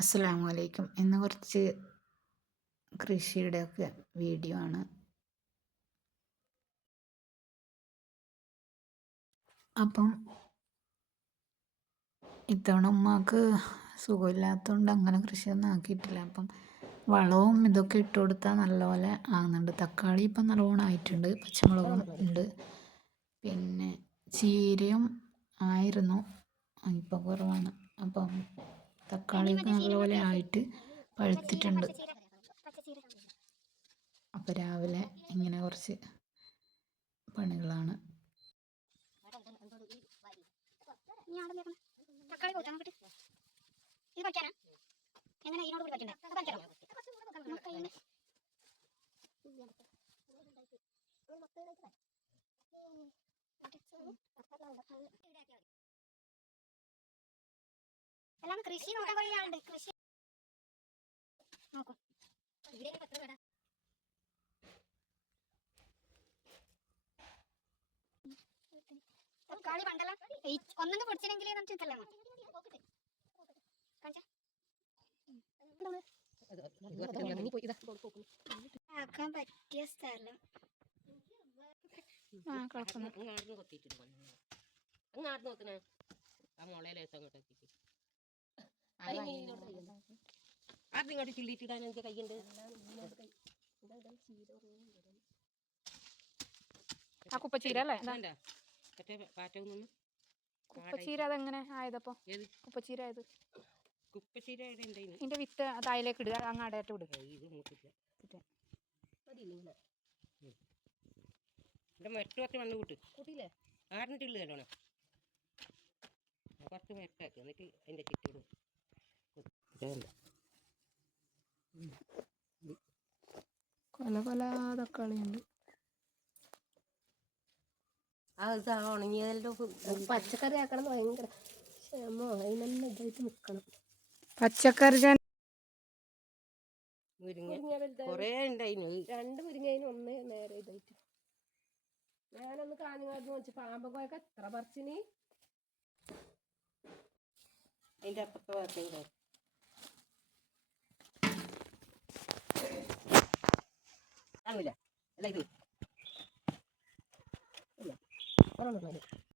അസ്സലാമു അലൈക്കും. ഇന്ന് കുറച്ച് കൃഷിയുടെയൊക്കെ വീഡിയോ ആണ്. അപ്പം ഇത്തവണ ഉമ്മാക്ക് സുഖമില്ലാത്തതുകൊണ്ട് അങ്ങനെ കൃഷിയൊന്നും ആക്കിയിട്ടില്ല. അപ്പം വളവും ഇതൊക്കെ ഇട്ട് കൊടുത്താൽ നല്ലപോലെ ആകുന്നുണ്ട്. തക്കാളി ഇപ്പം നല്ലോണം ആയിട്ടുണ്ട്, പച്ചമുളകും ഉണ്ട്, പിന്നെ ചീരയും ആയിരുന്നു, ഇപ്പം കുറവാണ്. അപ്പം തക്കാളിയൊക്കെ നല്ലപോലെ ആയിട്ട് പഴുത്തിട്ടുണ്ട്. അപ്പോൾ രാവിലെ ഇങ്ങനെ കുറച്ച് പണികളാണ്. എല്ലാം കൃഷി നോക്കാൻ കുറേ ആളുണ്ട്. കൃഷി നോക്കും. തക്കാളി പണ്ടെല്ലാം ഒന്നും പൊടിച്ചില്ലെങ്കിൽ നമുക്ക് ഇതല്ലേ ആക്കാൻ പറ്റിയ സ്ഥലം. അതിങ്ങോട്ട് ചുള്ളിട്ടിടാൻ എനിക്ക് കയ്യുണ്ട്. ആ കുപ്പച്ചീര അല്ലേ? കുപ്പച്ചീര അതെങ്ങനെ ആയതപ്പോ? കുപ്പച്ചീര ആയത് ഇതിന്റെ വിത്ത് തായിലേക്ക് ഇടുക, അങ്ങാടേറ്റ് ഇടുക. മറ്റു കുറച്ച് മണ്ണ് കൂട്ടില്ലേ ആറിനിട്ടുള്ളു നല്ലോണം. കുറച്ച് മെറ്റാക്കി എന്നിട്ട് അതിൻ്റെ ചുറ്റിടും. കൊല കൊല തക്കാളിയുണ്ട്. അത് ഉണങ്ങിയതെല്ലാം പച്ചക്കറി ആക്കണം ഭയങ്കര ക്ഷമ. അതിനെല്ലാം ഇതായിട്ട് നിൽക്കണം. പച്ചക്കറി കുറേ ഉണ്ടായിരുന്നു. 2 മുരിങ്ങയിന് 1 നേരെ ഇതായിട്ട്. ഞാനൊന്ന് കാഞ്ഞങ്ങാട് വെച്ച് പാമ്പൊക്കെ എത്ര പറിച്ചിനി. അതിൻ്റെ അപ്പുറത്തെ ഭാഗത്തുണ്ട്. കാണില്ല അല്ല ഇത്